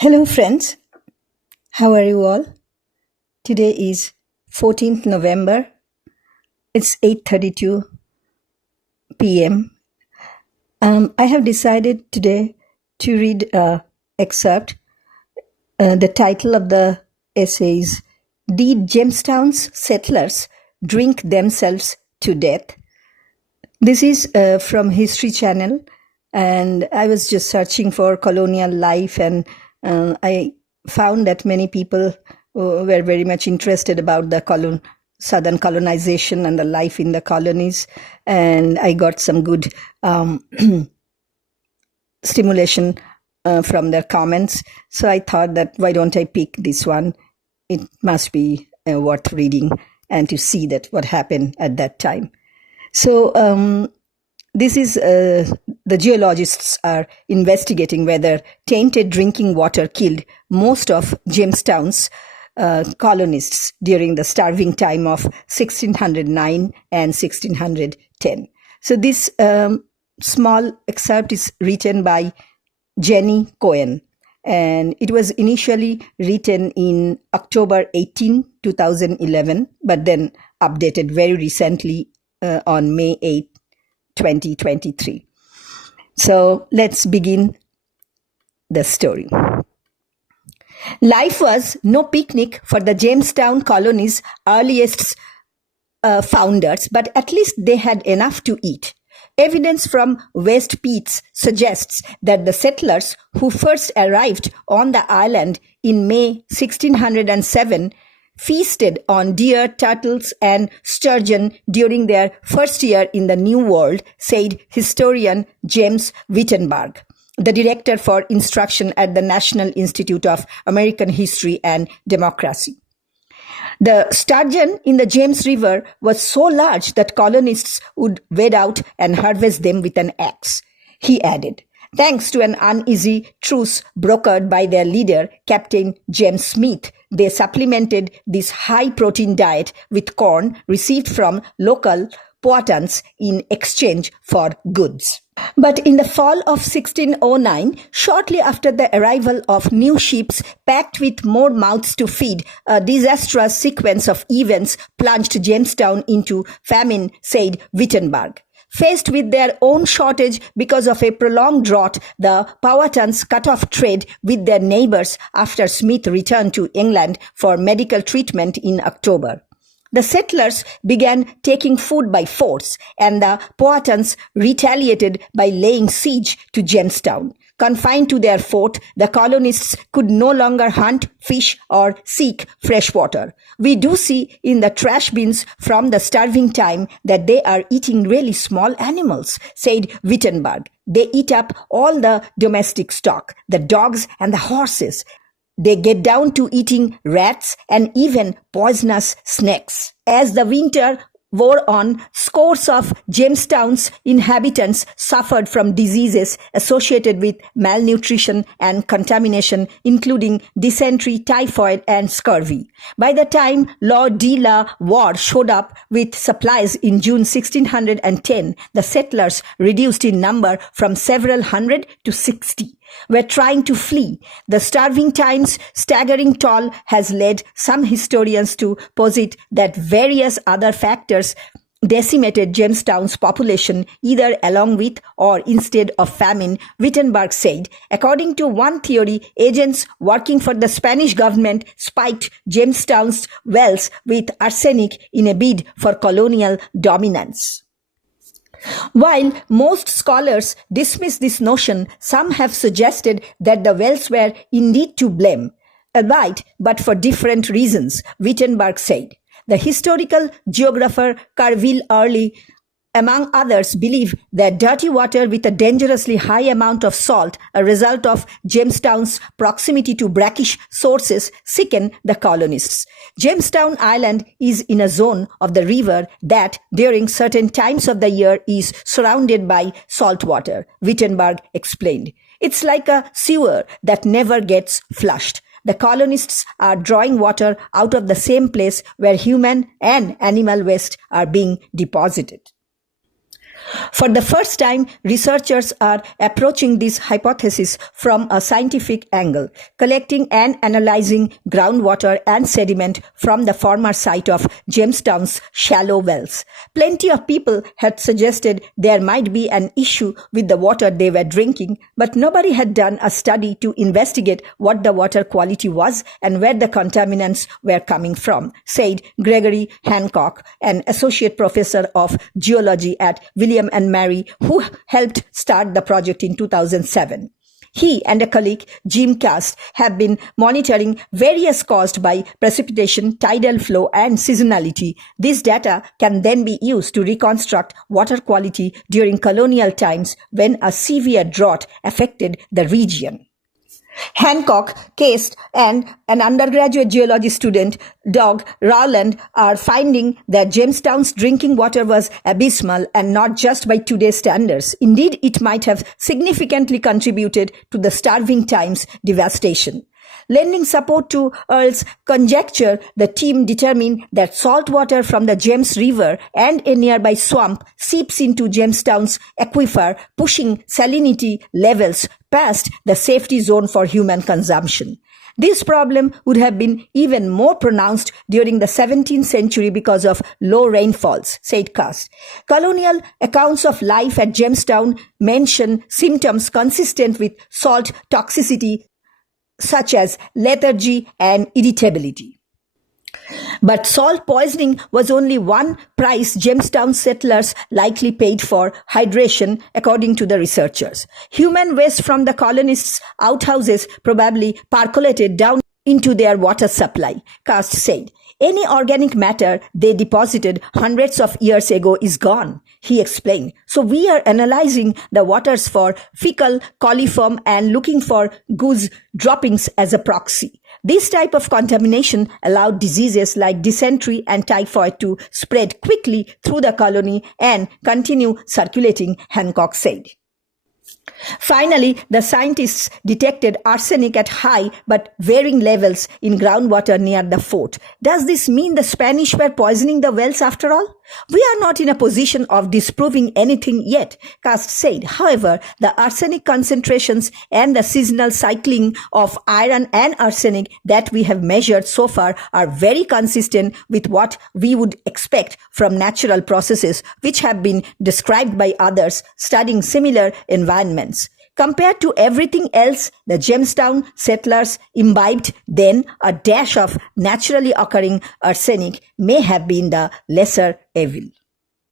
Hello, friends. How are you all? Today is 14th November. It's 8:32 p.m. I have decided today to read a excerpt. The title of the essay is "Did Jamestown's Settlers Drink Themselves to Death?" This is from History Channel, and I was just searching for colonial life, and I found that many people were very much interested about the southern colonization and the life in the colonies, and I got some good stimulation from their comments. So I thought that why don't I pick this one? It must be worth reading and to see that what happened at that time. So this is the geologists are investigating whether tainted drinking water killed most of Jamestown's colonists during the starving time of 1609 and 1610. So this small excerpt is written by Jenny Cohen, and it was initially written in October 18, 2011, but then updated very recently on May 8, 2023. So let's begin the story. Life was no picnic for the Jamestown colony's earliest founders, but at least they had enough to eat. Evidence from West Peats suggests that the settlers who first arrived on the island in May 1607 feasted on deer, turtles, and sturgeon during their first year in the New World, said historian James Wittenberg, the director for instruction at the National Institute of American History and Democracy. The sturgeon in the James River was so large that colonists would wade out and harvest them with an axe, he added. Thanks to an uneasy truce brokered by their leader, Captain James Smith, they supplemented this high-protein diet with corn received from local Powhatans in exchange for goods. But in the fall of 1609, shortly after the arrival of new ships packed with more mouths to feed, a disastrous sequence of events plunged Jamestown into famine, said Wittenberg. Faced with their own shortage because of a prolonged drought, the Powhatans cut off trade with their neighbors after Smith returned to England for medical treatment in October. The settlers began taking food by force, and the Powhatans retaliated by laying siege to Jamestown. Confined to their fort, the colonists could no longer hunt, fish, or seek fresh water. We do see in the trash bins from the starving time that they are eating really small animals, said Wittenberg. They eat up all the domestic stock, the dogs and the horses. They get down to eating rats and even poisonous snakes. As the winter wore on, scores of Jamestown's inhabitants suffered from diseases associated with malnutrition and contamination, including dysentery, typhoid, and scurvy. By the time Lord de la Warr showed up with supplies in June 1610, the settlers, reduced in number from several hundred to 60, were trying to flee. The starving time's staggering toll has led some historians to posit that various other factors decimated Jamestown's population either along with or instead of famine, Wittenberg said. According to one theory, agents working for the Spanish government spiked Jamestown's wells with arsenic in a bid for colonial dominance. While most scholars dismiss this notion, some have suggested that the wells were indeed to blame, albeit but for different reasons, Wittenberg said. The historical geographer Carville Early, among others, believe that dirty water with a dangerously high amount of salt, a result of Jamestown's proximity to brackish sources, sickened the colonists. Jamestown Island is in a zone of the river that, during certain times of the year, is surrounded by salt water, Wittenberg explained. It's like a sewer that never gets flushed. The colonists are drawing water out of the same place where human and animal waste are being deposited. For the first time, researchers are approaching this hypothesis from a scientific angle, collecting and analyzing groundwater and sediment from the former site of Jamestown's shallow wells. Plenty of people had suggested there might be an issue with the water they were drinking, but nobody had done a study to investigate what the water quality was and where the contaminants were coming from, said Gregory Hancock, an associate professor of geology at William and Mary, who helped start the project in 2007. He and a colleague, Jim Cast, have been monitoring various caused by precipitation, tidal flow, and seasonality. This data can then be used to reconstruct water quality during colonial times when a severe drought affected the region. Hancock, Cast, and an undergraduate geology student, Doug Rowland, are finding that Jamestown's drinking water was abysmal and not just by today's standards. Indeed, it might have significantly contributed to the Starving Times devastation. Lending support to Earle's conjecture, the team determined that salt water from the James River and a nearby swamp seeps into Jamestown's aquifer, pushing salinity levels past the safety zone for human consumption. This problem would have been even more pronounced during the 17th century because of low rainfalls, said Cast. Colonial accounts of life at Jamestown mention symptoms consistent with salt toxicity, such as lethargy and irritability. But salt poisoning was only one price Jamestown settlers likely paid for hydration, according to the researchers. Human waste from the colonists' outhouses probably percolated down into their water supply, Cast said. Any organic matter they deposited hundreds of years ago is gone, he explained. So we are analyzing the waters for fecal coliform and looking for goose droppings as a proxy. This type of contamination allowed diseases like dysentery and typhoid to spread quickly through the colony and continue circulating, Hancock said. Finally, the scientists detected arsenic at high but varying levels in groundwater near the fort. Does this mean the Spanish were poisoning the wells after all? We are not in a position of disproving anything yet, Cast said. However, the arsenic concentrations and the seasonal cycling of iron and arsenic that we have measured so far are very consistent with what we would expect from natural processes which have been described by others studying similar environments. Compared to everything else the Jamestown settlers imbibed, then a dash of naturally occurring arsenic may have been the lesser evil.